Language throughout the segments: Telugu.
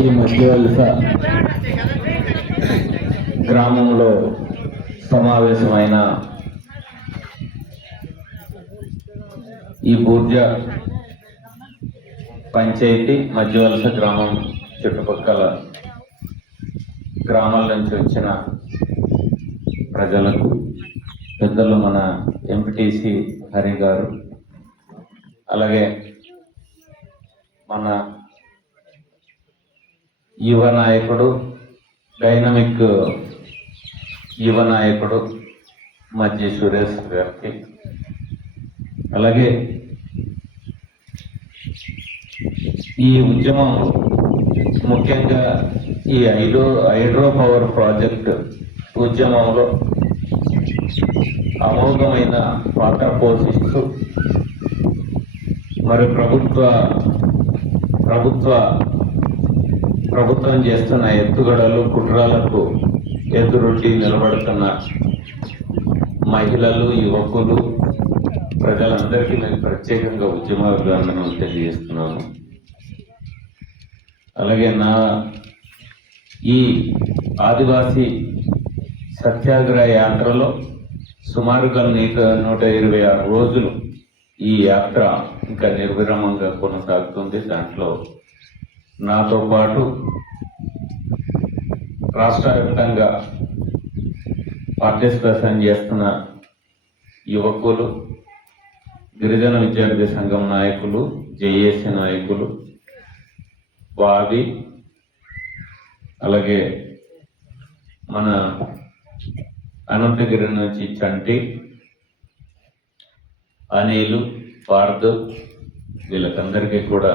ఈ మధ్యవలస గ్రామంలో సమావేశమైన ఈ బూర్జ పంచాయతీ మధ్యవలస గ్రామం చుట్టుపక్కల గ్రామాల నుంచి వచ్చిన ప్రజలకు, పెద్దలు మన ఎంపీటీసీ హరి గారు, అలాగే మన యువ నాయకుడు, డైనమిక్ యువ నాయకుడు మధ్య సురేష్ గారికి, అలాగే ఈ ఉద్యమం ముఖ్యంగా ఈ హైడ్రో పవర్ ప్రాజెక్ట్ ఉద్యమంలో అమోఘమైన పాత్ర పోషిస్తూ మరి ప్రభుత్వం చేస్తున్న ఎత్తుగడలు, కుట్రాలకు ఎదురొడ్డి నిలబడుతున్న మహిళలు, యువకులు, ప్రజలందరికీ నేను ప్రత్యేకంగా ఉద్యమ అభినందనలు తెలియజేస్తున్నాను. అలాగే ఈ ఆదివాసీ సత్యాగ్రహ యాత్రలో సుమారుగా 126 రోజులు ఈ యాత్ర ఇంకా నిర్విరామంగా కొనసాగుతుంది. దాంట్లో నాతో పాటు రాష్ట్ర వ్యాప్తంగా పార్టిసిపేషన్ చేస్తున్న యువకులు, గిరిజన విద్యార్థి సంఘం నాయకులు, జేఏసీ నాయకులు, వాది, అలాగే మన అనంతగిరి నుంచి చంటి, అనిలు, పార్థు, వీళ్ళకందరికీ కూడా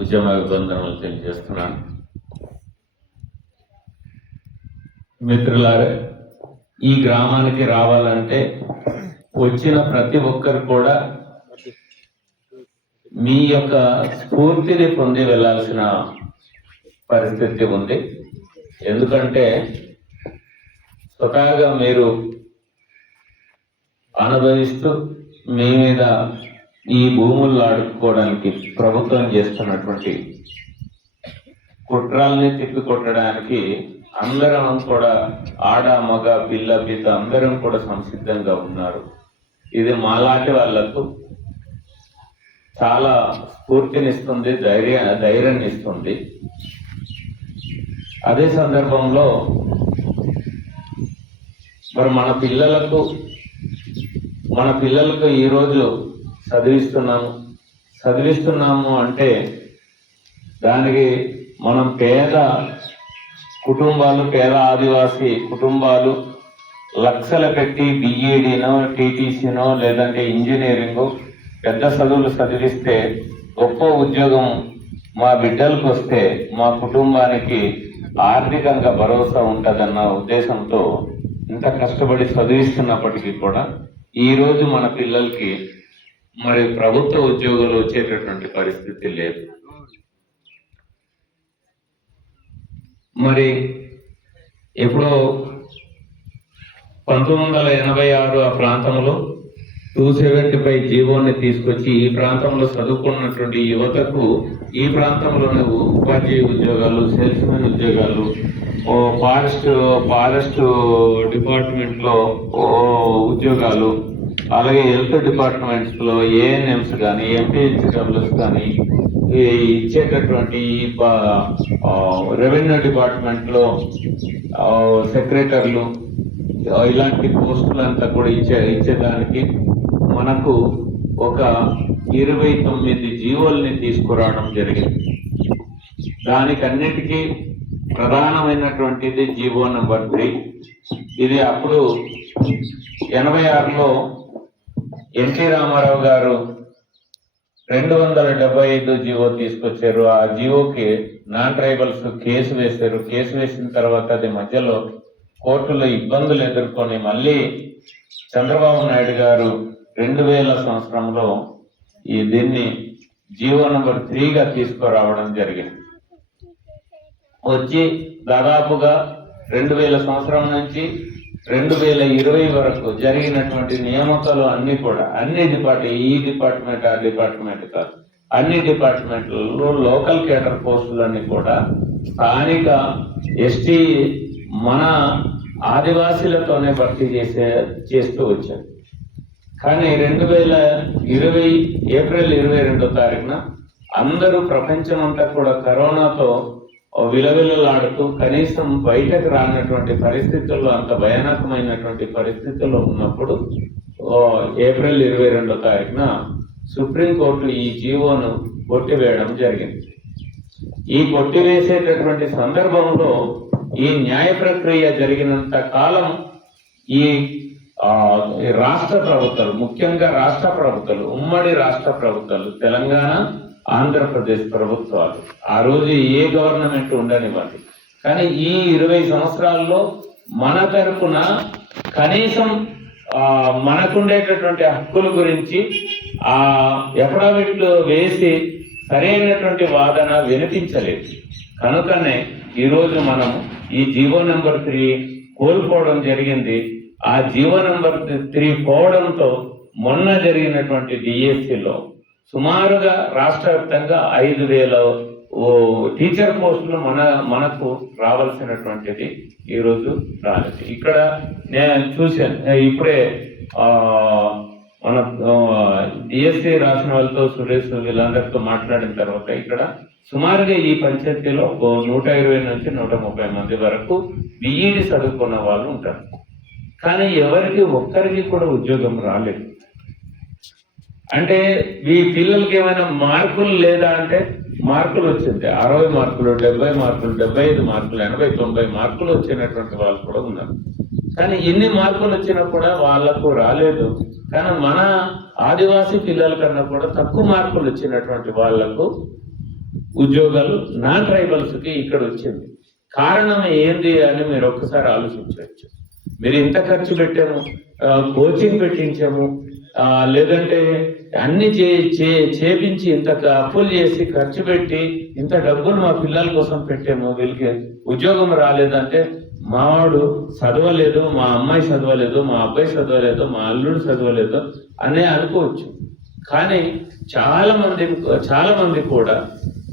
ఉద్యమ అభినందనలు తెలియజేస్తున్నాను. మిత్రులారా, ఈ గ్రామానికి రావాలంటే వచ్చిన ప్రతి ఒక్కరు కూడా మీ యొక్క స్ఫూర్తిని పొంది వెళ్ళాల్సిన పరిస్థితి ఉంది. ఎందుకంటే స్వతహాగా మీరు అనుభవిస్తూ మీ మీద ఈ భూములు ఆడుకోవడానికి ప్రభుత్వం చేస్తున్నటువంటి కుట్రాలని తిప్పికొట్టడానికి అందరం కూడా, ఆడ, మగ, పిల్ల, పిత అందరం కూడా సంసిద్ధంగా ఉన్నారు. ఇది మాలాంటి వాళ్లకు చాలా స్ఫూర్తినిస్తుంది, ధైర్యాన్ని ఇస్తుంది. అదే సందర్భంలో మరి మన పిల్లలకు ఈరోజు చదివిస్తున్నాము అంటే దానికి మనం పేద ఆదివాసీ కుటుంబాలు లక్షలు పెట్టి బిఈడినో, టీటీసీనో, లేదంటే ఇంజనీరింగ్ పెద్ద చదువులు చదివిస్తే గొప్ప ఉద్యోగం మా బిడ్డలకు వస్తే మా కుటుంబానికి ఆర్థికంగా భరోసా ఉంటుందన్న ఉద్దేశంతో ఇంత కష్టపడి చదివిస్తున్నప్పటికీ కూడా ఈరోజు మన పిల్లలకి మరి ప్రభుత్వ ఉద్యోగాలు వచ్చేటటువంటి పరిస్థితి లేదు. మరి ఎప్పుడో 1986 ఆ ప్రాంతంలో 275 జీవోని తీసుకొచ్చి ఈ ప్రాంతంలో చదువుకున్నటువంటి యువతకు ఈ ప్రాంతంలోనే ఉపాధ్యాయ ఉద్యోగాలు, సేల్స్మెన్ ఉద్యోగాలు, ఫారెస్ట్ డిపార్ట్మెంట్లో ఉద్యోగాలు, అలాగే హెల్త్ డిపార్ట్మెంట్స్ లో ఏఎన్ఎంస్ కానీ, ఎంపీహెచ్డబ్ల్యూస్ కానీ ఇచ్చేటటువంటి రెవెన్యూ డిపార్ట్మెంట్ లో సెక్రటరీలు, ఇలాంటి పోస్టులంతా కూడా ఇచ్చేదానికి మనకు ఒక 29 జీవోల్ని తీసుకురావడం జరిగింది. దానికన్నిటికీ ప్రధానమైనటువంటిది జీవో నెంబర్ 3. ఇది అప్పుడు 86లో ఎన్టీ రామారావు గారు 275 జీవో తీసుకొచ్చారు. ఆ జీవోకి నాన్ ట్రైబల్స్ కేసు వేశారు. కేసు వేసిన తర్వాత అది మధ్యలో కోర్టులో ఇబ్బందులు ఎదుర్కొని మళ్ళీ చంద్రబాబు నాయుడు గారు 2000 సంవత్సరంలో దీన్ని జీవో నెంబర్ 3గా తీసుకురావడం జరిగింది. వచ్చి దాదాపుగా 2000 సంవత్సరం నుంచి 2020 వరకు జరిగినటువంటి నియామకాలు అన్ని కూడా ఈ డిపార్ట్మెంట్ ఆ డిపార్ట్మెంట్ కాదు, అన్ని డిపార్ట్మెంట్లలో లోకల్ కేడర్ పోస్టులన్నీ కూడా స్థానిక ఎస్టీ మన ఆదివాసీలతోనే భర్తీ చేస్తూ వచ్చారు. కానీ 2020 ఏప్రిల్ 22వ తారీఖున అందరూ ప్రపంచం అంతా కూడా కరోనాతో విలవిలలాడుతూ కనీసం బయటకు రానటువంటి పరిస్థితుల్లో, అంత భయానకమైనటువంటి పరిస్థితుల్లో ఉన్నప్పుడు ఏప్రిల్ 22వ తారీఖున సుప్రీంకోర్టు ఈ జీవోను కొట్టివేయడం జరిగింది. ఈ కొట్టివేసేటటువంటి సందర్భంలో ఈ న్యాయ ప్రక్రియ జరిగినంత కాలం ఈ రాష్ట్ర ప్రభుత్వాలు, ముఖ్యంగా రాష్ట్ర ప్రభుత్వాలు, ఉమ్మడి రాష్ట్ర ప్రభుత్వాలు, తెలంగాణ, ఆంధ్రప్రదేశ్ ప్రభుత్వాలు, ఆ రోజు ఏ గవర్నమెంట్ ఉండనివ్వండి, కానీ ఈ 20 సంవత్సరాల్లో మన తరపున కనీసం మనకుండేటటువంటి హక్కుల గురించి అఫిడవిట్లు వేసి సరైనటువంటి వాదన వినిపించలేదు. కనుకనే ఈరోజు మనం ఈ జీవో నెంబర్ 3 కోల్పోవడం జరిగింది. ఆ జీవో నెంబర్ 3 పోవడంతో మొన్న జరిగినటువంటి డిఎస్సిలో సుమారుగా రాష్ట్ర వ్యాప్తంగా 5,000 టీచర్ పోస్టులు మనకు రావాల్సినటువంటిది ఈరోజు రాలేదు. ఇక్కడ నేను చూశాను, ఇప్పుడే మన డిఎస్సి రాసిన వాళ్ళతో, సురేష్ వీళ్ళందరితో మాట్లాడిన తర్వాత ఇక్కడ సుమారుగా ఈ పంచాయతీలో 120 నుంచి 130 మంది వరకు బిఈడి చదువుకున్న వాళ్ళు ఉంటారు. కానీ ఎవరికి ఒక్కరికి కూడా ఉద్యోగం రాలేదు. అంటే ఈ పిల్లలకి ఏమైనా మార్కులు లేదా అంటే మార్కులు వచ్చింది 60 మార్కులు, 70 మార్కులు, 75 మార్కులు, 80, 90 మార్కులు వచ్చినటువంటి వాళ్ళు కూడా ఉన్నారు. కానీ ఎన్ని మార్కులు వచ్చినా కూడా వాళ్లకు రాలేదు. కానీ మన ఆదివాసీ పిల్లల కన్నా కూడా తక్కువ మార్కులు వచ్చినటువంటి వాళ్లకు ఉద్యోగాలు నాన్ ట్రైబల్స్కి ఇక్కడ వచ్చింది. కారణం ఏంది అని మీరు ఒక్కసారి ఆలోచించవచ్చు. మీరు ఇంత ఖర్చు పెట్టాము, కోచింగ్ పెట్టించాము, లేదంటే అన్ని చేపించి ఇంత అప్పులు చేసి ఖర్చు పెట్టి ఇంత డబ్బులు మా పిల్లల కోసం పెట్టాము, వీళ్ళకి ఉద్యోగం రాలేదంటే మావాడు చదవలేదు, మా అమ్మాయి చదవలేదు, మా అబ్బాయి చదవలేదు, మా అల్లుడు చదవలేదు అనే అనుకోవచ్చు. కానీ చాలా మంది కూడా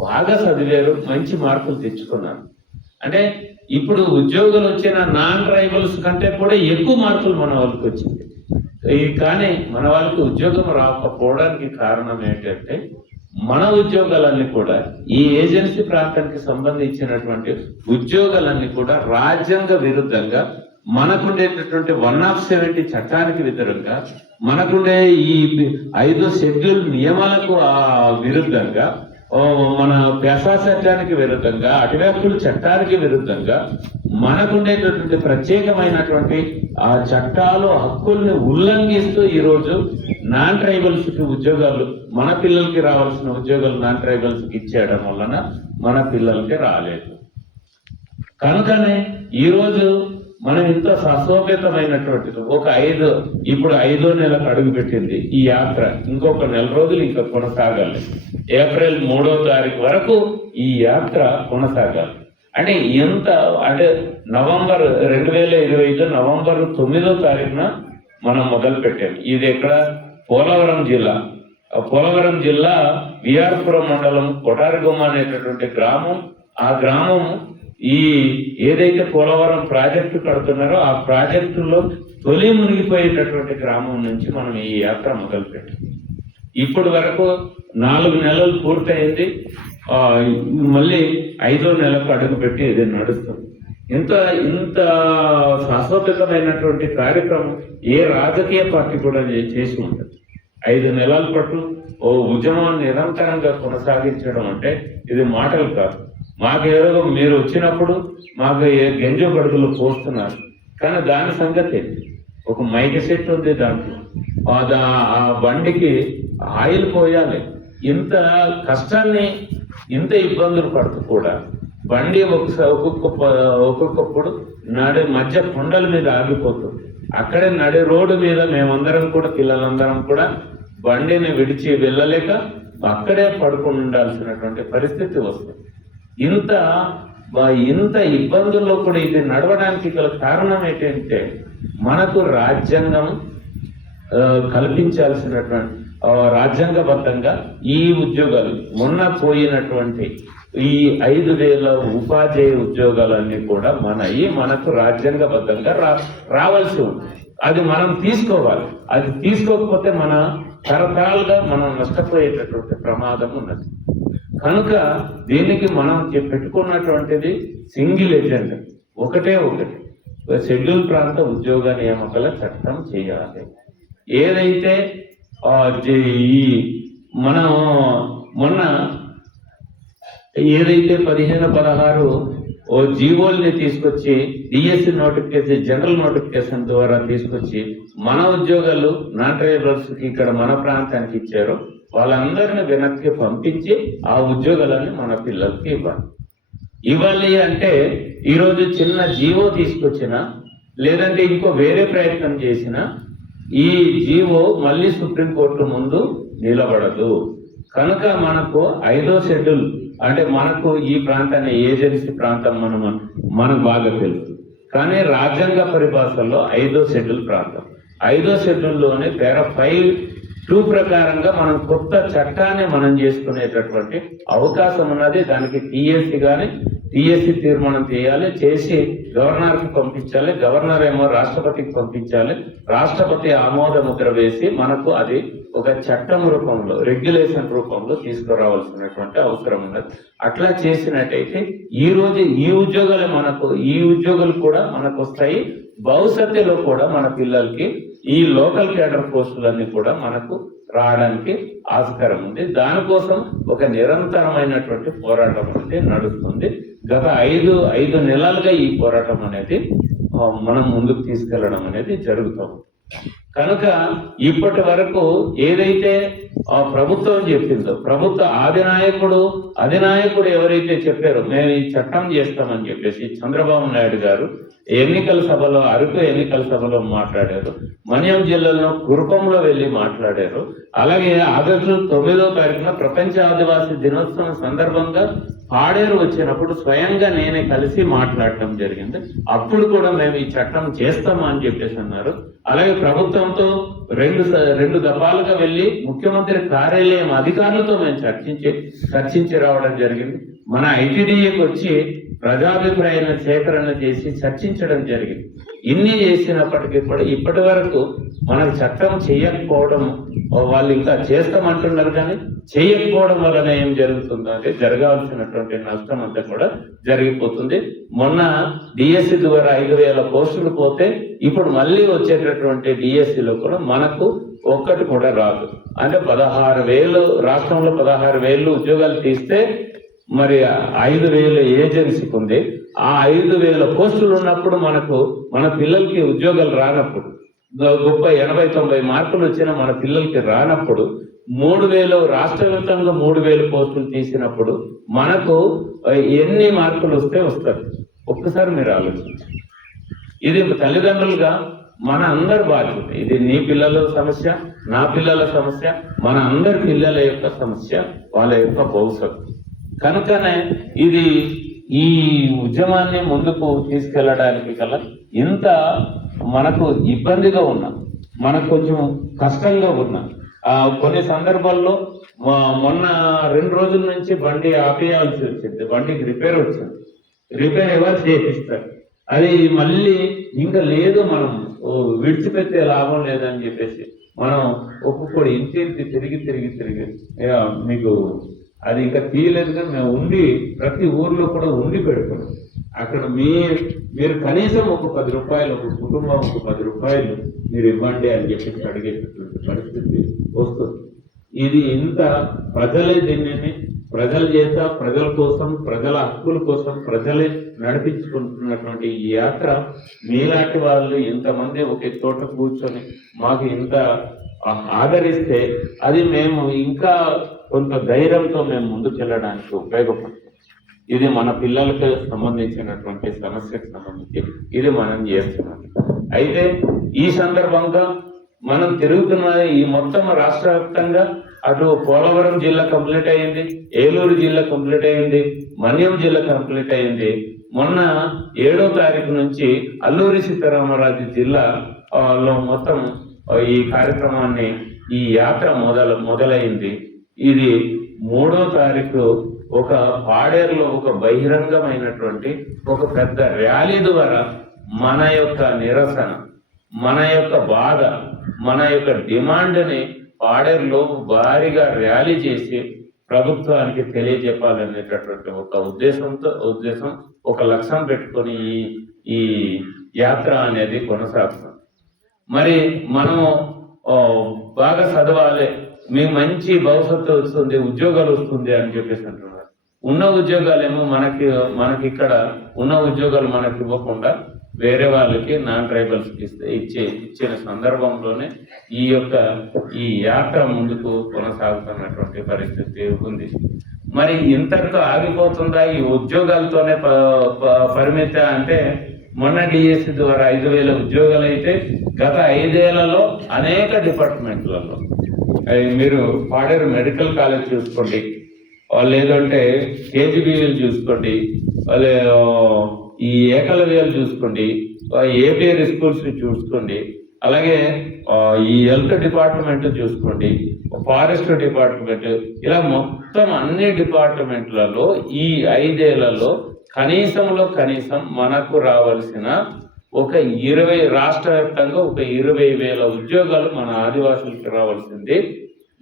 బాగా చదివారు, మంచి మార్కులు తెచ్చుకున్నారు. అంటే ఇప్పుడు ఉద్యోగాలు వచ్చిన నాన్ ట్రైబల్స్ కంటే కూడా ఎక్కువ మార్కులు మన వాళ్ళకి వచ్చింది. కానీ మన వాళ్ళకి ఉద్యోగం రాకపోవడానికి కారణం ఏంటంటే మన ఉద్యోగాలన్నీ కూడా ఈ ఏజెన్సీ ప్రాంతానికి సంబంధించినటువంటి ఉద్యోగాలన్నీ కూడా రాజ్యాంగ విరుద్ధంగా, మనకుండేటటువంటి 170 చట్టానికి విరుద్ధంగా, మనకుండే ఈ 5 షెడ్యూల్ నియమాలకు విరుద్ధంగా, మన పెసా చట్టానికి విరుద్ధంగా, అటవీ హక్కుల చట్టానికి విరుద్ధంగా మనకుండేటటువంటి ప్రత్యేకమైనటువంటి ఆ చట్టాలు, హక్కుల్ని ఉల్లంఘిస్తూ ఈరోజు నాన్ ట్రైబల్స్ కి ఉద్యోగాలు, మన పిల్లలకి రావాల్సిన ఉద్యోగాలు నాన్ ట్రైబల్స్ కి ఇచ్చేయడం వలన మన పిల్లలకి రాలేదు. కనుకనే ఈరోజు మనం ఇంత సశోభితమైనటువంటిది ఇప్పుడు 5వ నెలకు అడుగు పెట్టింది ఈ యాత్ర. ఇంకొక నెల రోజులు ఇంకా కొనసాగాలి. ఏప్రిల్ 3వ తారీఖు వరకు ఈ యాత్ర కొనసాగాలి. అంటే నవంబర్ 2025 నవంబర్ 9వ తారీఖున మనం మొదలు పెట్టాము. ఇది ఎక్కడ? పోలవరం జిల్లా విఆర్పురం మండలం కొటారిగుమ్మ అనేటటువంటి గ్రామం. ఆ గ్రామం ఈ ఏదైతే పోలవరం ప్రాజెక్టు కడుతున్నారో ఆ ప్రాజెక్టులో తొలి మునిగిపోయేటటువంటి గ్రామం నుంచి మనం ఈ యాత్ర మొదలు పెట్టాం. ఇప్పటి వరకు 4 నెలలు పూర్తయింది. మళ్ళీ 5వ నెలకు అడుగు పెట్టి ఇది నడుస్తుంది. ఇంత శాశ్వతమైనటువంటి కార్యక్రమం ఏ రాజకీయ పార్టీ కూడా చేసి ఉంటుంది. 5 నెలల పాటు ఉద్యమాన్ని నిరంతరంగా కొనసాగించడం అంటే ఇది మాటలు కాదు. మాకేదో మీరు వచ్చినప్పుడు మాకు గంజో గడుగులు పోస్తున్నారు, కానీ దాని సంగతి ఒక మైక్ సెట్ ఉంది, దాంట్లో ఆ బండికి ఆయిల్ పోయాలి. ఇంత కష్టాన్ని, ఇంత ఇబ్బందులు పడుతూ కూడా బండి ఒక్కొక్కప్పుడు మధ్య కొండల మీద ఆగిపోతుంది. అక్కడే రోడ్డు మీద మేమందరం కూడా, పిల్లలందరం కూడా బండిని విడిచి వెళ్ళలేక అక్కడే పడుకుని ఉండాల్సినటువంటి పరిస్థితి వస్తుంది. ఇంత ఇబ్బందుల్లో కూడా ఇది నడవడానికి గల కారణం ఏంటంటే మనకు రాజ్యాంగం కల్పించాల్సినటువంటి రాజ్యాంగబద్ధంగా ఈ ఉద్యోగాలు మొన్న పోయినటువంటి ఈ 5,000 ఉపాధ్యాయ ఉద్యోగాలన్నీ కూడా మనకు రాజ్యాంగబద్ధంగా రావాల్సి ఉంది. అది మనం తీసుకోవాలి. అది తీసుకోకపోతే మన తరతరాలుగా మనం నష్టపోయేటటువంటి ప్రమాదం ఉన్నది. కనుక దీనికి మనం పెట్టుకున్నటువంటిది సింగిల్ ఎజెండా ఒకటి షెడ్యూల్ ప్రాంత ఉద్యోగ నియామకాల చట్టం చేయాలి. ఏదైతే మనం మొన్న ఏదైతే 15-16 జీవోల్ని తీసుకొచ్చి డిఎస్సి నోటిఫికేషన్ జనరల్ నోటిఫికేషన్ ద్వారా తీసుకొచ్చి మన ఉద్యోగాలు నాన్ ట్రైబల్స్ కి ఇక్కడ మన ప్రాంతానికి ఇచ్చారు, వాళ్ళందరినీ వెనక్కి పంపించి ఆ ఉద్యోగాలని మన పిల్లలకి ఇవ్వాలి. అంటే ఈరోజు చిన్న జీవో తీసుకొచ్చినా లేదంటే ఇంకో వేరే ప్రయత్నం చేసినా ఈ జీవో మళ్ళీ సుప్రీంకోర్టు ముందు నిలబడదు. కనుక మనకు 5వ షెడ్యూల్ అంటే మనకు ఈ ప్రాంతాన్ని ఏజెన్సీ ప్రాంతం మనకు బాగా తెలుసు. కానీ రాజ్యాంగ పరిభాషలో 5వ షెడ్యూల్ ప్రాంతం 5వ షెడ్యూల్లోనే పేరా 5(2) ప్రకారంగా మనం కొత్త చట్టాన్ని మనం చేసుకునేటటువంటి అవకాశం ఉన్నది. దానికి టీఎస్సీ తీర్మానం చేసి గవర్నర్కి పంపించాలి. గవర్నర్ ఏమో రాష్ట్రపతికి పంపించాలి. రాష్ట్రపతి ఆమోద ముద్ర వేసి మనకు అది ఒక చట్టం రూపంలో రెగ్యులేషన్ రూపంలో తీసుకురావాల్సినటువంటి అవసరం ఉన్నది. అట్లా చేసినట్టయితే ఈ రోజు ఈ ఉద్యోగాలు కూడా మనకు వస్తాయి. భవిష్యత్తులో కూడా మన పిల్లలకి ఈ లోకల్ కేడర్ పోస్టులన్నీ కూడా మనకు రావడానికి ఆస్కారం ఉంది. దానికోసం ఒక నిరంతరమైనటువంటి పోరాటం అనేది నడుస్తుంది. గత 5 నెలలుగా ఈ పోరాటం అనేది మనం ముందుకు తీసుకెళ్లడం అనేది జరుగుతుంది. కనుక ఇప్పటి వరకు ఏదైతే ప్రభుత్వం చెప్పిందో, ప్రభుత్వ అధినాయకుడు ఎవరైతే చెప్పారో మేము ఈ చట్టం చేస్తామని చెప్పేసి చంద్రబాబు నాయుడు గారు అరకు ఎన్నికల సభలో మాట్లాడారు. మన్యం జిల్లాలో కురుపంలో వెళ్ళి మాట్లాడారు. అలాగే ఆగస్టు 9వ తారీఖున ప్రపంచ ఆదివాసీ దినోత్సవం సందర్భంగా పాడేరు వచ్చినప్పుడు స్వయంగా నేనే కలిసి మాట్లాడటం జరిగింది. అప్పుడు కూడా మేము ఈ చట్టం చేస్తామా అని చెప్పేసి అన్నారు. అలాగే ప్రభుత్వంతో రెండు దఫాలుగా వెళ్ళి ముఖ్యమంత్రి కార్యాలయం అధికారులతో మేము చర్చించి రావడం జరిగింది. మన ఐటీడీఏకి వచ్చి ప్రజాభిప్రాయ సేకరణ చేసి చర్చించడం జరిగింది. ఇన్ని చేసినప్పటికీ కూడా ఇప్పటి వరకు మనకు చట్టం చేయకపోవడం, వాళ్ళు ఇంకా చేస్తామంటున్నారు కానీ చేయకపోవడం వలన ఏం జరుగుతుందంటే జరగాల్సినటువంటి నష్టం అంతా కూడా జరిగిపోతుంది. మొన్న డిఎస్సి ద్వారా 5,000 పోస్టులు పోతే ఇప్పుడు మళ్ళీ వచ్చేటటువంటి డిఎస్సిలో కూడా మనకు ఒక్కటి కూడా రాదు. అంటే 16,000 రాష్ట్రంలో 16,000 ఉద్యోగాలు తీస్తే మరి 5,000 ఏజెన్సీకి ఉంది. ఆ 5,000 పోస్టులు ఉన్నప్పుడు మన పిల్లలకి ఉద్యోగాలు రానప్పుడు 80-90 మార్కులు వచ్చిన మన పిల్లలకి రానప్పుడు 3,000 రాష్ట్ర వ్యాప్తంగా 3,000 పోస్టులు తీసినప్పుడు మనకు ఎన్ని మార్కులు వస్తారు? ఒక్కసారి మీరు ఆలోచించండి. ఇది తల్లిదండ్రులుగా మన అందరి బాధ్యత. ఇది నీ పిల్లల సమస్య, నా పిల్లల సమస్య, మన అందరి పిల్లల యొక్క సమస్య, వాళ్ళ యొక్క భవిష్యత్తు. కనుకనే ఈ ఉద్యమాన్ని ముందుకు తీసుకెళ్లడానికి కల ఇంత మనకు ఇబ్బందిగా ఉన్నా, మనకు కొంచెం కష్టంగా ఉన్నా, కొన్ని సందర్భాల్లో మొన్న 2 రోజుల నుంచి బండి ఆపేయాల్సి వచ్చింది. బండికి రిపేర్ వచ్చింది. రిపేర్ ఎవరు చేపిస్తారు? అది మళ్ళీ ఇంకా లేదు, మనం విడిచిపెట్టే లాభం లేదని చెప్పేసి మనం ఒక్కొక్కడు ఇంటికి తిరిగి మీకు అది ఇంకా తీయలేదు. కానీ మేము ప్రతి ఊర్లో కూడా పెడుతున్నాం. అక్కడ మీరు కనీసం ఒక 10 రూపాయలు, ఒక కుటుంబం ఒక 10 రూపాయలు మీరు ఇవ్వండి అని చెప్పేసి అడిగేటటువంటి పరిస్థితి వస్తుంది. ఇది ఇంత ప్రజలే దీనిని ప్రజల చేత, ప్రజల కోసం, ప్రజల హక్కుల కోసం ప్రజలే నడిపించుకుంటున్నటువంటి ఈ యాత్ర మీలాంటి వాళ్ళు ఇంతమంది ఒకే చోట కూర్చొని మాకు ఇంత ఆదరిస్తే అది మేము ఇంకా కొంత ధైర్యంతో మేము ముందుకు వెళ్ళడానికి ఉపయోగపడుతుంది. ఇది మన పిల్లలకు సంబంధించినటువంటి సమస్యకు సంబంధించి ఇది మనం చేస్తున్నాం. అయితే ఈ సందర్భంగా మనం తిరుగుతున్న ఈ మొత్తం రాష్ట్ర వ్యాప్తంగా అటు పోలవరం జిల్లా కంప్లీట్ అయింది, ఏలూరు జిల్లా కంప్లీట్ అయింది, మన్యం జిల్లా కంప్లీట్ అయింది. మొన్న 7వ తారీఖు నుంచి అల్లూరి సీతారామరాజు జిల్లాలో మొత్తం ఈ కార్యక్రమాన్ని ఈ యాత్ర మొదలైంది. ఇది 3వ తారీఖు ఒక పాడేరులో ఒక బహిరంగమైనటువంటి ఒక పెద్ద ర్యాలీ ద్వారా మన యొక్క నిరసన, మన యొక్క బాధ, మన యొక్క డిమాండ్ని పాడేరులో భారీగా ర్యాలీ చేసి ప్రభుత్వానికి తెలియజెప్పాలనేటటువంటి ఒక ఉద్దేశం, ఒక లక్ష్యం పెట్టుకొని ఈ యాత్ర అనేది కొనసాగుతుంది. మరి మనము బాగా చదవాలి, మీకు మంచి భవిష్యత్తు వస్తుంది, ఉద్యోగాలు వస్తుంది అని చెప్పేసి అంటున్నారు. ఉన్న ఉద్యోగాలేమో మనకి ఇక్కడ ఉన్న ఉద్యోగాలు మనకి ఇవ్వకుండా వేరే వాళ్ళకి నాన్ ట్రైబల్స్కి ఇచ్చిన సందర్భంలోనే ఈ యాత్ర ముందుకు కొనసాగుతున్నటువంటి పరిస్థితి ఉంది. మరి ఇంతటితో ఆగిపోతుందా? ఈ ఉద్యోగాలతోనే పరిమిత అంటే మొన్న డిఎస్సి ద్వారా 5,000 ఉద్యోగాలు అయితే గత 5 ఏళ్లలో అనేక డిపార్ట్మెంట్లలో మీరు పాడేరు మెడికల్ కాలేజ్ చూసుకోండి, లేదంటే కేజీబీవీలు చూసుకోండి, ఈ ఏకలవ్యాలు చూసుకోండి, ఏపీఆర్ స్కూల్స్ చూసుకోండి, అలాగే ఈ హెల్త్ డిపార్ట్మెంట్ చూసుకోండి, ఫారెస్ట్ డిపార్ట్మెంట్, ఇలా మొత్తం అన్ని డిపార్ట్మెంట్లలో ఈ 5 ఏళ్లలో కనీసం మనకు రావాల్సిన ఒక 20 రాష్ట్ర వ్యాప్తంగా ఒక 20,000 ఉద్యోగాలు మన ఆదివాసులకు రావాల్సింది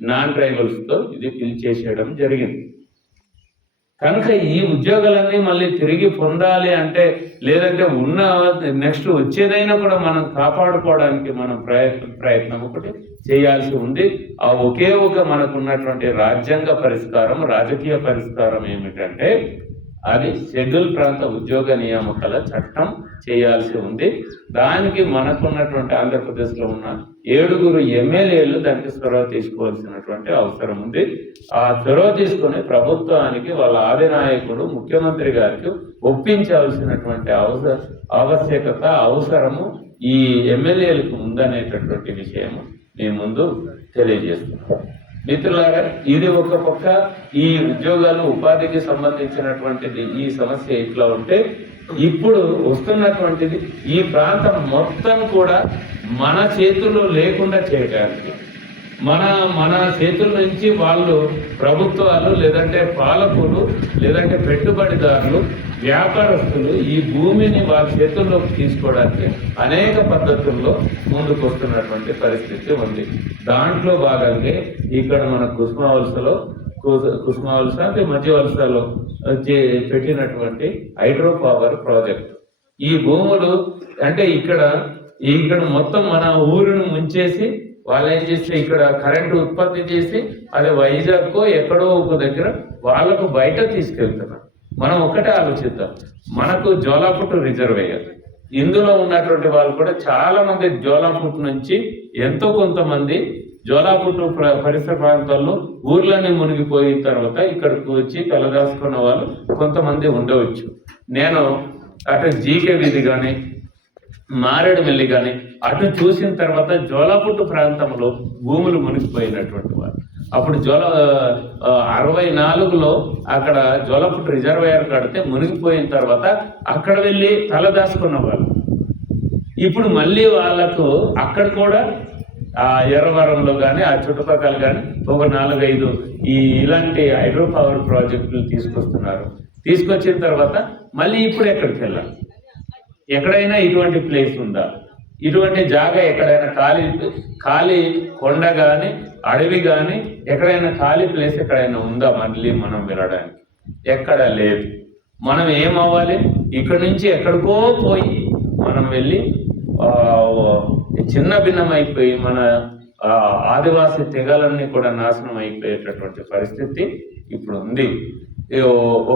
నాన్ ట్రైబల్స్తో ఇది ఫిల్ చేసేయడం జరిగింది. కనుక ఈ ఉద్యోగాలన్నీ మళ్ళీ తిరిగి పొందాలి అంటే, లేదంటే ఉన్న నెక్స్ట్ వచ్చేదైనా కూడా మనం కాపాడుకోవడానికి మనం ప్రయత్నం ఒకటి చేయాల్సి ఉంది. ఆ ఒకే మనకున్నటువంటి రాజ్యాంగ పరిష్కారం, రాజకీయ పరిష్కారం ఏమిటంటే అది షెడ్యూల్ ప్రాంత ఉద్యోగ నియామకాల చట్టం చేయాల్సి ఉంది. దానికి మనకున్నటువంటి ఆంధ్రప్రదేశ్లో ఉన్న 7 ఎమ్మెల్యేలు దానికి చొరవ తీసుకోవాల్సినటువంటి అవసరం ఉంది. ఆ చొరవ తీసుకొని ప్రభుత్వానికి వాళ్ళ ఆదినాయకుడు ముఖ్యమంత్రి గారికి ఒప్పించాల్సినటువంటి అవసరము ఈ ఎమ్మెల్యేలకు ఉందనేటటువంటి విషయము మీ ముందు తెలియజేస్తున్నాం. మిత్రులారా, ఇది ఒక పక్క ఈ ఉద్యోగాలు ఉపాధికి సంబంధించినటువంటిది ఈ సమస్య ఇట్లా ఉంటే, ఇప్పుడు వస్తున్నటువంటిది ఈ ప్రాంతం మొత్తం కూడా మన చేతుల్లో లేకుండా చేయడానికి, మన చేతుల నుంచి వాళ్ళు ప్రభుత్వాలు, లేదంటే పాలకులు, లేదంటే పెట్టుబడిదారులు, వ్యాపారస్తులు ఈ భూమిని వాళ్ళ చేతుల్లోకి తీసుకోవడానికి అనేక పద్ధతుల్లో ముందుకు వస్తున్నటువంటి పరిస్థితి ఉంది. దాంట్లో భాగంగా ఇక్కడ మన కుసుమవలస అంటే మధ్య వలసలో పెట్టినటువంటి హైడ్రో పవర్ ప్రాజెక్ట్. ఈ భూములు అంటే ఇక్కడ మొత్తం మన ఊరిని ముంచేసి వాళ్ళు ఏం చేస్తే ఇక్కడ కరెంటు ఉత్పత్తి చేసి అది వైజాగ్కో ఎక్కడో ఒక దగ్గర వాళ్ళకు బయట తీసుకెళ్తున్నారు. మనం ఒక్కటే ఆలోచిద్దాం, మనకు జోలాపుట్టు రిజర్వేయర్, ఇందులో ఉన్నటువంటి వాళ్ళు కూడా చాలా మంది జోలాపుట్టు నుంచి ఎంతో కొంతమంది జోలాపుట్టు పరిసర ప్రాంతాల్లో ఊర్లన్నీ మునిగిపోయిన తర్వాత ఇక్కడికి వచ్చి తలదాచుకున్న వాళ్ళు కొంతమంది ఉండవచ్చు. నేను అటు జీకే వీధి కానీ మారేడుమిల్లి కానీ అటు చూసిన తర్వాత జోలాపుట్టు ప్రాంతంలో భూములు మునిగిపోయినటువంటి వారు, అప్పుడు 64లో అక్కడ జోలాపుట్టు రిజర్వాయర్ కడితే మునిగిపోయిన తర్వాత అక్కడ వెళ్ళి తలదాచుకున్న వాళ్ళు ఇప్పుడు మళ్ళీ వాళ్ళకు అక్కడ కూడా ఆ ఎర్రవరంలో కానీ ఆ చుట్టుపక్కల కానీ ఒక 4-5 ఇలాంటి హైడ్రో పవర్ ప్రాజెక్టులు తీసుకొస్తున్నారు. తీసుకొచ్చిన తర్వాత మళ్ళీ ఇప్పుడు ఎక్కడికి వెళ్ళాలి? ఎక్కడైనా ఇటువంటి ప్లేస్ ఉందా? ఇటువంటి జాగా ఎక్కడైనా ఖాళీ కొండ కానీ అడవి కానీ ఎక్కడైనా ఖాళీ ప్లేస్ ఎక్కడైనా ఉందా మళ్ళీ మనం వెళ్ళడానికి? ఎక్కడ లేదు. మనం ఏమవ్వాలి? ఇక్కడి నుంచి ఎక్కడికో పోయి మనం వెళ్ళి చిన్న భిన్నమైపోయి మన ఆదివాసీ తెగలన్నీ కూడా నాశనం అయిపోయేటటువంటి పరిస్థితి ఇప్పుడు ఉంది.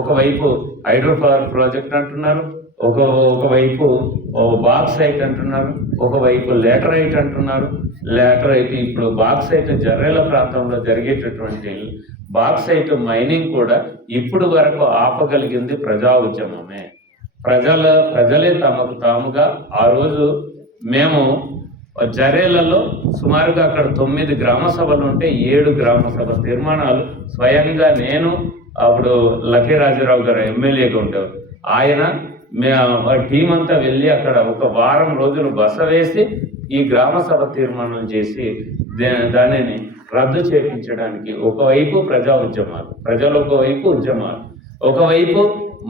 ఒకవైపు హైడ్రో పవర్ ప్రాజెక్ట్ అంటున్నారు, ఒకవైపు బాక్సైట్ అంటున్నారు, ఒకవైపు లేటరైట్ అంటున్నారు. లేటరైట్ ఇప్పుడు బాక్సైట్ జర్రేల ప్రాంతంలో జరిగేటటువంటి బాక్సైట్ మైనింగ్ కూడా ఇప్పుడు వరకు ఆపగలిగింది ప్రజా ఉద్యమమే. ప్రజలే తమకు తాముగా ఆ రోజు మేము జరేలలో సుమారుగా అక్కడ 9 గ్రామ సభలు ఉంటే 7 గ్రామ సభ తీర్మానాలు స్వయంగా నేను అప్పుడు లక్కీరాజరావు గారు ఎమ్మెల్యేగా ఉండేవారు, ఆయన టీం అంతా వెళ్ళి అక్కడ ఒక వారం రోజులు బస వేసి ఈ గ్రామ సభ తీర్మానం చేసి దానిని రద్దు చేయించడానికి ఒకవైపు ప్రజా ఉద్యమాలు, ప్రజలు ఒకవైపు ఉద్యమాలు, ఒకవైపు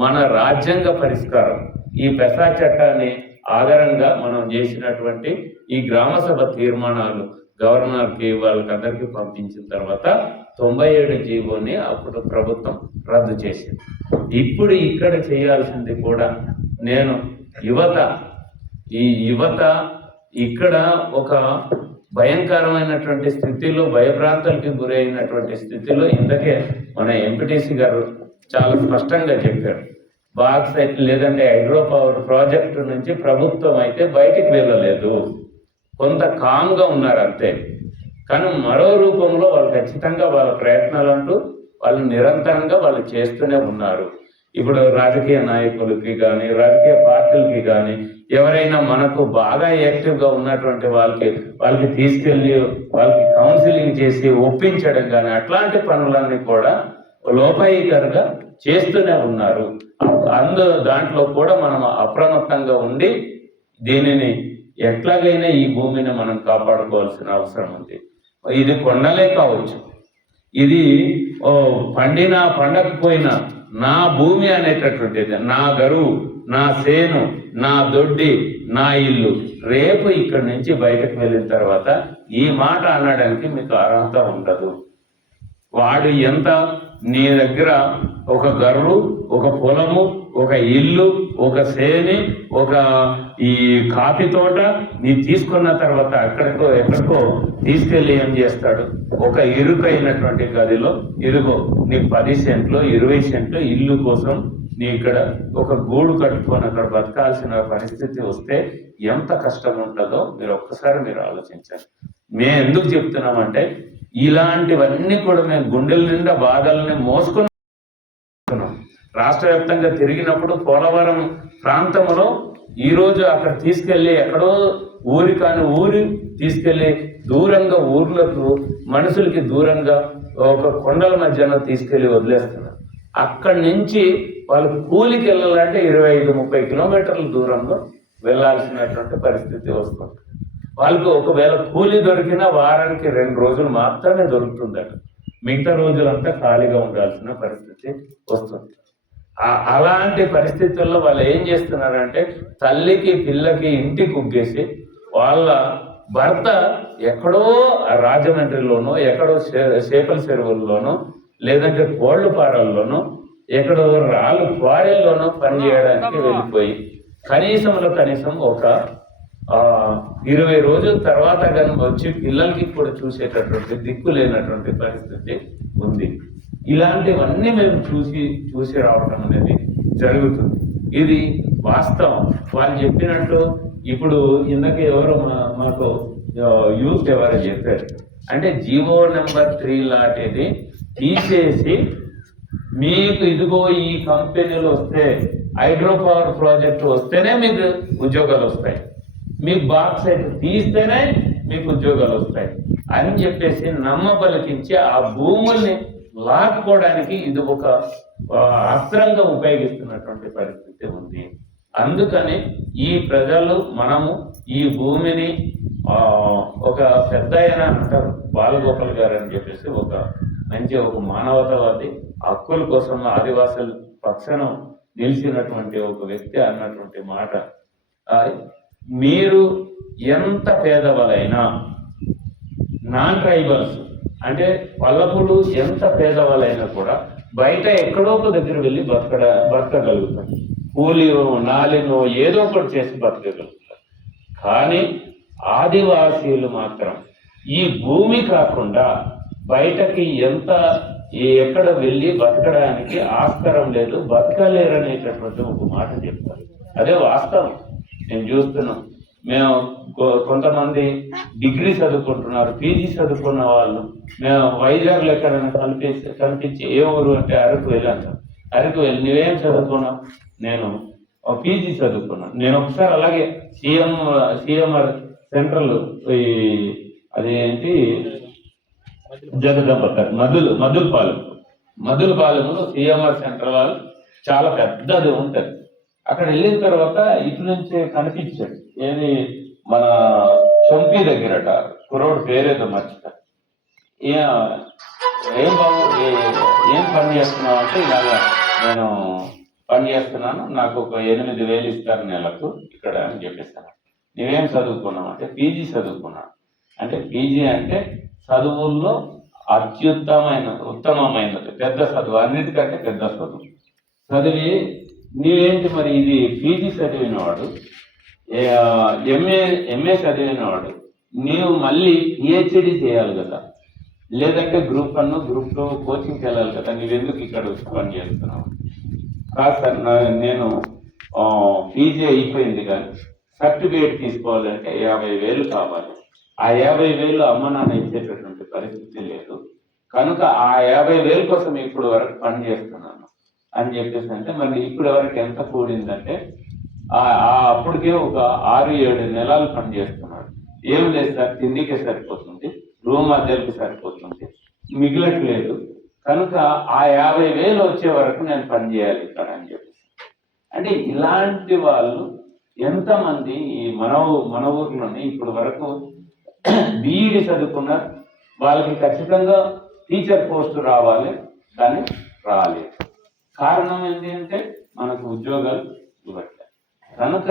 మన రాజ్యాంగ పరిష్కారం, ఈ పెసా చట్టాన్ని ఆధారంగా మనం చేసినటువంటి ఈ గ్రామ సభ తీర్మానాలు గవర్నర్కి వాళ్ళకందరికీ పంపించిన తర్వాత 97 జీవోని అప్పుడు ప్రభుత్వం రద్దు చేసింది. ఇప్పుడు ఇక్కడ చేయాల్సింది కూడా నేను ఈ యువత ఇక్కడ ఒక భయంకరమైనటువంటి స్థితిలో, భయభ్రాంతులకి గురైనటువంటి స్థితిలో ఇంతకే మన ఎంపీటీసీ గారు చాలా స్పష్టంగా చెప్పారు. బాక్సైట్ లేదంటే హైడ్రో పవర్ ప్రాజెక్టు నుంచి ప్రభుత్వం అయితే బయటికి వెళ్ళలేదు, కొంత కామ్గా ఉన్నారు అంతే. కానీ మరో రూపంలో వాళ్ళు ఖచ్చితంగా వాళ్ళ ప్రయత్నాలు అంటూ వాళ్ళు నిరంతరంగా వాళ్ళు చేస్తూనే ఉన్నారు. ఇప్పుడు రాజకీయ నాయకులకి కానీ, రాజకీయ పార్టీలకి కానీ, ఎవరైనా మనకు బాగా యాక్టివ్గా ఉన్నటువంటి వాళ్ళకి తీసుకెళ్ళి వాళ్ళకి కౌన్సిలింగ్ చేసి ఒప్పించడం కానీ అట్లాంటి పనులన్నీ కూడా లోపాయికరంగా చేస్తూనే ఉన్నారు. దాంట్లో కూడా మనం అప్రమత్తంగా ఉండి దీనిని ఎట్లాగైనా ఈ భూమిని మనం కాపాడుకోవాల్సిన అవసరం ఉంది. ఇది కొండలే కావచ్చు, ఇది పండినా పండకపోయినా నా భూమి అనేటటువంటిది, నా గరువు, నా సేను, నా దొడ్డి, నా ఇల్లు. రేపు ఇక్కడి నుంచి బయటకు వెళ్ళిన తర్వాత ఈ మాట అనడానికి మీకు అర్హత ఉండదు. వాడు ఎంత నీ దగ్గర ఒక గర్రు, ఒక పొలము, ఒక ఇల్లు, ఒక సేని, ఒక ఈ కాఫీ తోట నీ తీసుకున్న తర్వాత ఎక్కడికో తీసుకెళ్ళి ఏం చేస్తాడు? ఒక ఇరుకైనటువంటి గదిలో ఇదిగో నీకు 10 సెంట్లు 20 సెంట్లు ఇల్లు కోసం నీ ఇక్కడ ఒక గూడు కట్టుకొని అక్కడ బతకాల్సిన పరిస్థితి వస్తే ఎంత కష్టం ఉంటుందో మీరు ఆలోచించండి. మేము ఎందుకు చెప్తున్నామంటే ఇలాంటివన్నీ కూడా మేము గుండెల నిండా బాధల్ని మోసుకొని రాష్ట్ర వ్యాప్తంగా తిరిగినప్పుడు పోలవరం ప్రాంతంలో ఈరోజు అక్కడ తీసుకెళ్ళి ఎక్కడో ఊరి తీసుకెళ్ళి దూరంగా ఊర్లకు మనుషులకి దూరంగా ఒక కొండల మధ్యన తీసుకెళ్ళి వదిలేస్తున్నారు. అక్కడి నుంచి వాళ్ళు కూలికి వెళ్ళాలంటే 25-30 కిలోమీటర్ల దూరంలో వెళ్ళాల్సినటువంటి పరిస్థితి వస్తుంది. వాళ్ళకు ఒకవేళ కూలి దొరికినా వారానికి 2 రోజులు మాత్రమే దొరుకుతుందట, మిగతా రోజులంతా ఖాళీగా ఉండాల్సిన పరిస్థితి వస్తుంది. అలాంటి పరిస్థితుల్లో వాళ్ళు ఏం చేస్తున్నారంటే తల్లికి పిల్లకి ఇంటి కుగ్గేసి వాళ్ళ భర్త ఎక్కడో రాజమండ్రిలోనో, ఎక్కడో చేపల చెరువుల్లోనో, లేదంటే కోళ్ళపారల్లోనో, ఎక్కడో రాళ్ళు క్వారీల్లోనో పని చేయడానికి వెళ్ళిపోయి కనీసం ఒక 20 రోజుల తర్వాత కానీ వచ్చి పిల్లలకి కూడా చూసేటటువంటి దిక్కు లేనటువంటి పరిస్థితి ఉంది. ఇలాంటివన్నీ మేము చూసి రావడం అనేది జరుగుతుంది. ఇది వాస్తవం. వాళ్ళు చెప్పినట్టు ఇప్పుడు ఇందాక ఎవరు మాకు యూత్ ఎవరు చెప్పారు అంటే జీవో నెంబర్ 3 లాంటిది తీసేసి మీకు ఇదిగో ఈ కంపెనీలు వస్తే, హైడ్రో పవర్ ప్రాజెక్టు వస్తేనే మీకు ఉద్యోగాలు వస్తాయి, మీకు బాక్సైట్ తీస్తేనే మీకు ఉద్యోగాలు వస్తాయి అని చెప్పేసి నమ్మబలికించి ఆ భూముల్ని లాక్కోవడానికి ఇది ఒక అస్త్రంగా ఉపయోగిస్తున్నటువంటి పరిస్థితి ఉంది. అందుకని ఈ ప్రజలు మనము ఈ భూమిని ఒక పెద్ద ఆయన అంటారు బాలగోపాల్ గారు అని చెప్పేసి ఒక మానవతావాది, హక్కుల కోసం ఆదివాసుల పక్షాన నిలిచినటువంటి ఒక వ్యక్తి అన్నటువంటి మాట, మీరు ఎంత పేదవాళ్ళైనా, నాన్ ట్రైబల్స్ అంటే పల్లపులు ఎంత పేదవాళ్ళైనా కూడా బయట ఎక్కడో ఒక దగ్గర వెళ్ళి బతకగలుగుతారు, కూలినో నాలినో ఏదో ఒకటి చేసి బతకగలుగుతారు. కానీ ఆదివాసీలు మాత్రం ఈ భూమి కాకుండా బయటకి ఎక్కడ వెళ్ళి బతకడానికి ఆస్కారం లేదు, బతకలేరనేటటువంటి ఒక మాట చెప్తారు. అదే వాస్తవం. నేను చూస్తున్నాం, మేము కొంతమంది డిగ్రీ చదువుకుంటున్నారు, పీజీ చదువుకున్న వాళ్ళు మేము వైజాగ్లో ఎక్కడైనా కనిపించి ఏ ఊరు అంటే అరకు వెళ్ళి అంటారు. అరకు వెళ్ళి నువ్వేం చదువుకున్నావు? నేను పీజీ చదువుకున్నాను. నేను ఒకసారి అలాగే సిఎంఆర్ సెంట్రల్ అదేంటి జగదంబ మధులపాలెంలో సిఎంఆర్ సెంటర్ వాళ్ళు చాలా పెద్దది ఉంటుంది. అక్కడ వెళ్ళిన తర్వాత ఇటు నుంచి కనిపించాడు ఏది మన చొంపి దగ్గరట కుర్రోడు పేరేదో మర్చిపోయా. ఏం బాబు ఏం పని చేస్తున్నావు అంటే, ఇలాగా నేను పని చేస్తున్నాను, నాకు ఒక 8,000 ఇస్తారు నెలకు ఇక్కడ అని చెప్పేస్తాను. నువ్వేం చదువుకున్నావు అంటే పీజీ చదువుకున్నాను. అంటే పీజీ అంటే చదువుల్లో ఉత్తమమైనది పెద్ద చదువు, అన్నిటికంటే పెద్ద చదువు చదివి నీవేంటి మరి ఇది పీజీ చదివినవాడు, ఎంఏ చదివినవాడు, నీవు మళ్ళీ పిహెచ్డి చేయాలి కదా, లేదంటే గ్రూప్ 1 గ్రూప్ 2 కోచింగ్కి వెళ్ళాలి కదా, నీవెందుకు ఇక్కడ పని చేస్తున్నావు? కాదు సార్, నేను పీజీ అయిపోయింది కానీ సర్టిఫికేట్ తీసుకోవాలంటే 50,000 కావాలి. ఆ 50,000 అమ్మ నాన్న ఇచ్చేటటువంటి పరిస్థితి లేదు, కనుక ఆ 50,000 కోసం ఇప్పుడు వరకు పని చేస్తున్నాను అని చెప్పేసి అంటే, మరి ఇప్పుడు వరకు ఎంత కూడిందంటే అప్పటికే ఒక 6-7 నెలలు పని చేస్తున్నాడు. ఏం లేదు సార్, తిండికే సరిపోతుంది, రూమ్ అద్దెలకు సరిపోతుంది, మిగిలట్లేదు, కనుక ఆ 50,000 వచ్చే వరకు నేను పని చేయాలి ఇక్కడ అని చెప్పేసి. అంటే ఇలాంటి వాళ్ళు ఎంతమంది ఈ మన ఊర్లోనే ఇప్పుడు వరకు బీఈడి చదువుకున్నారు, వాళ్ళకి ఖచ్చితంగా టీచర్ పోస్ట్ రావాలి, కానీ రాలేదు. కారణం ఏంటి అంటే మనకు ఉద్యోగాలు ఇవ్వట్లేదు. కనుక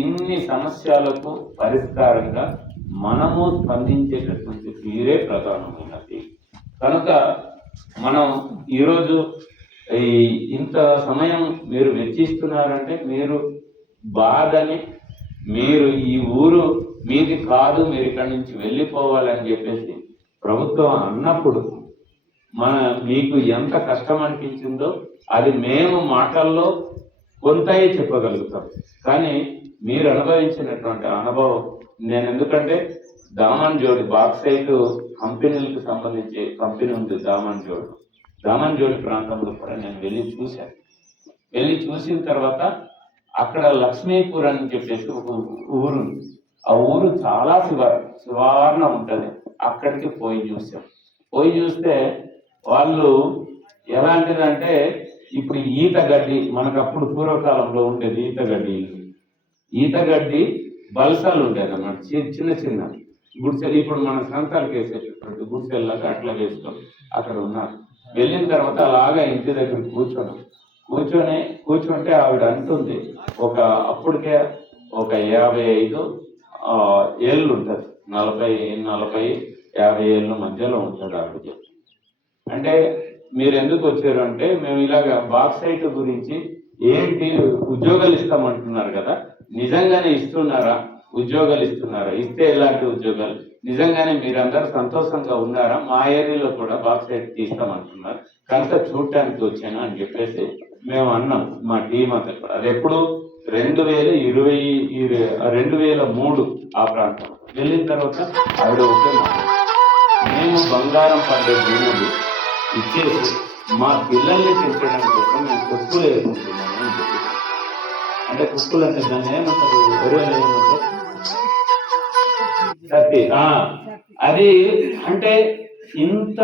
ఇన్ని సమస్యలకు పరిష్కారంగా మనము స్పందించేటటువంటి తీరే ప్రధానమైనది. కనుక మనం ఈరోజు ఇంత సమయం మీరు వెచ్చిస్తున్నారంటే, మీరు బాధని, మీరు ఈ ఊరు మీది కాదు, మీరు ఇక్కడి నుంచి వెళ్ళిపోవాలని చెప్పేసి ప్రభుత్వం అన్నప్పుడు మీకు ఎంత కష్టం అనిపించిందో అది మేము మాటల్లో కొంతయే చెప్పగలుగుతాం. కానీ మీరు అనుభవించినటువంటి అనుభవం నేను, ఎందుకంటే దామన్ జోడి బాక్సైట్ కంపెనీలకు సంబంధించి కంపెనీ ఉంది దామన్ జోడి ప్రాంతంలో కూడా నేను వెళ్ళి చూశాను. వెళ్ళి చూసిన తర్వాత అక్కడ లక్ష్మీపూర్ అని చెప్పేసి ఒక ఊరు, ఆ ఊరు చాలా శివార్ణ ఉంటుంది. అక్కడికి పోయి చూస్తే వాళ్ళు ఎలాంటిదంటే, ఇప్పుడు ఈతగడ్డి మనకప్పుడు పూర్వకాలంలో ఉండేది ఈతగడ్డి బల్సాలు ఉండేది అన్నమాట, చిన్న గుడిసెలు, ఇప్పుడు మన సంతాలకు వేసేటటువంటి గుడిసెల్లాగా అట్లా వేసుకొని అక్కడ ఉన్నారు. వెళ్ళిన తర్వాత అలాగా ఇంటి దగ్గర కూర్చుంటే ఆవిడ అంటుంది, అప్పటికే ఒక 55 ఏళ్ళు ఉంటుంది, 40-50 ఏళ్ళ మధ్యలో ఉంటుంది ఆవిడకి. అంటే మీరు ఎందుకు వచ్చారు అంటే, మేము ఇలాగ బాక్సైట్ గురించి ఏంటి ఉద్యోగాలు ఇస్తామంటున్నారు కదా, నిజంగానే ఇస్తున్నారా? ఉద్యోగాలు ఇస్తున్నారా? ఇస్తే ఎలాంటి ఉద్యోగాలు? నిజంగానే మీరందరూ సంతోషంగా ఉన్నారా? మా ఏరియాలో కూడా బాక్సైట్ తీస్తామంటున్నారు, కనుక చూడటానికి వచ్చాను అని చెప్పేసి మేము అన్నాం, మా టీం అంతా కూడా. అది ఎప్పుడు 2003 ఆ ప్రాంతం వెళ్ళిన తర్వాత ఆవిడ ఒకే మాట, మేము బంగారం పండే భూములు ఇచ్చేసి మా పిల్లల్ని పెంచడం కోసం మేము కుక్కులు వేసుకుంటున్నాము అని చెప్పి. అంటే కుక్కులు అంటే దాన్ని ఏమంటారు, ఎవరైనా ఏమంటారు, అది అంటే ఇంత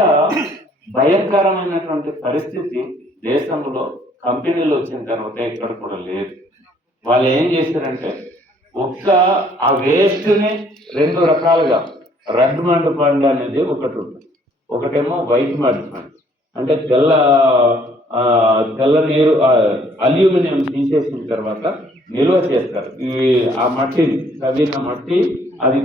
భయంకరమైనటువంటి పరిస్థితి దేశంలో కంపెనీలు వచ్చిన తర్వాత ఇక్కడ కూడా లేదు. వాళ్ళు ఏం చేశారంటే, ఆ వేస్ట్ ని 2 రకాలుగా, రెడ్ మడ్ ఫండ్ అనేది ఒకటి ఉంటుంది, ఒకటేమో వైట్ మడ్ ఫండ్, అంటే తెల్ల నీరు అల్యూమినియం తీసేసిన తర్వాత నిల్వ చేస్తారు. ఆ మట్టిని, తవ్విన మట్టి అది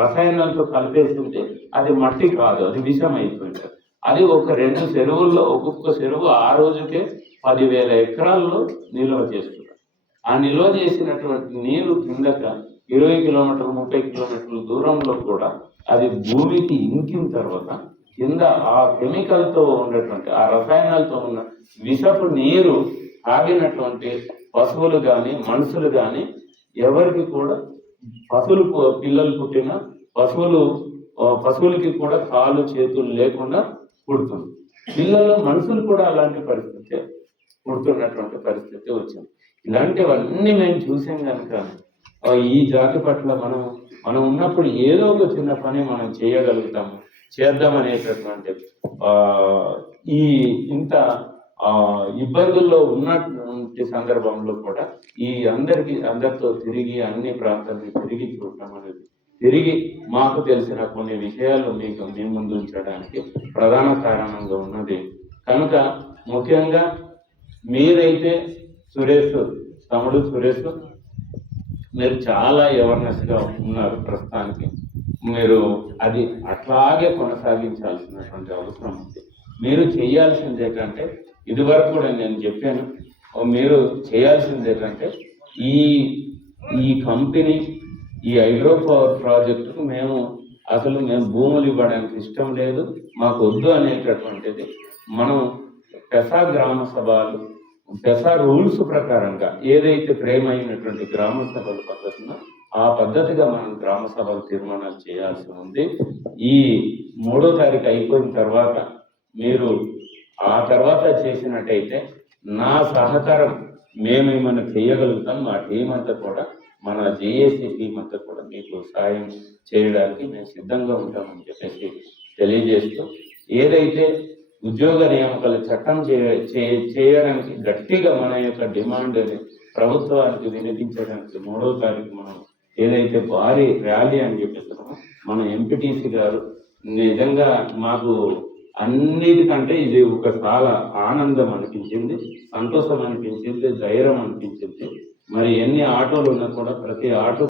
రసాయనాలతో కలిపేసి ఉంటే అది మట్టి కాదు, అది విషం అయిపోయింది. అది ఒక 2 చెరువుల్లో, ఒక్కొక్క చెరువు ఆ రోజుకే 10,000 ఎకరాల్లో నిల్వ చేస్తున్నారు. ఆ నిల్వ చేసినటువంటి నీరు కిందక 20 కిలోమీటర్లు 30 కిలోమీటర్ల దూరంలో కూడా అది భూమికి ఇంకిన తర్వాత కింద ఆ కెమికల్తో ఉన్నటువంటి, ఆ రసాయనాలతో ఉన్న విషపు నీరు తాగినటువంటి పశువులు కానీ మనుషులు కానీ ఎవరికి కూడా, పిల్లలు పుట్టిన పశువులకి కూడా కాళ్ళు చేతులు లేకుండా పుడుతుంది. మనుషులు కూడా అలాంటి పరిస్థితి పుడుతున్నటువంటి పరిస్థితి వచ్చింది. ఇలాంటివన్నీ మేము చూసాం కనుక ఈ జాతి పట్ల మనం ఉన్నప్పుడు ఏదో ఒక చిన్న పని మనం చేయగలుగుతాము, చేద్దామనేటటువంటి ఇంత ఇబ్బందుల్లో పూర్తి సందర్భంలో కూడా ఈ అందరితో తిరిగి అన్ని ప్రాంతాలను తిరిగి చూడటం అనేది, తిరిగి మాకు తెలిసిన కొన్ని విషయాలు మీకు మీ ముందు ఉంచడానికి ప్రధాన కారణంగా ఉన్నది. కనుక ముఖ్యంగా మీరైతే తమ్ముడు సురేష్ మీరు చాలా అవేర్నెస్ గా ఉన్నారు. ప్రస్తుతానికి మీరు అది అట్లాగే కొనసాగించాల్సినటువంటి అవసరం ఉంది. మీరు చేయాల్సింది ఏంటంటే, ఇది వరకు కూడా నేను చెప్పాను, మీరు చేయాల్సింది ఏంటంటే ఈ కంపెనీ ఈ హైడ్రో పవర్ ప్రాజెక్టుకు మేము భూములు ఇవ్వడానికి ఇష్టం లేదు, మాకు వద్దు అనేటటువంటిది మనం పెసా గ్రామ సభలు పెసా రూల్స్ ప్రకారంగా ఏదైతే అయినటువంటి గ్రామ సభల పద్ధతిలో ఆ పద్ధతిగా మనం గ్రామ సభలు తీర్మానాలు చేయాల్సి ఉంది. ఈ 3వ తారీఖు అయిపోయిన తర్వాత మీరు ఆ తర్వాత చేసినట్టయితే నా సహకారం మేమేమైనా చేయగలుగుతాం. మా టీం అంతా కూడా, మన జేఏసీ టీం అంతా కూడా మీకు సాయం చేయడానికి మేము సిద్ధంగా ఉంటామని చెప్పేసి తెలియజేస్తూ, ఏదైతే ఉద్యోగ నియామకాల చట్టం చేయడానికి గట్టిగా మన యొక్క డిమాండ్ ప్రభుత్వానికి వినిపించడానికి 3వ తారీఖు మనం ఏదైతే భారీ ర్యాలీ అని చెప్పేస్తున్నామో, మన ఎంపీటీసీ గారు నిజంగా మాకు అన్నిటికంటే ఇది ఒక చాలా ఆనందం అనిపించింది, సంతోషం అనిపించింది, ధైర్యం అనిపించింది. మరి ఎన్ని ఆటోలు ఉన్నా కూడా ప్రతి ఆటో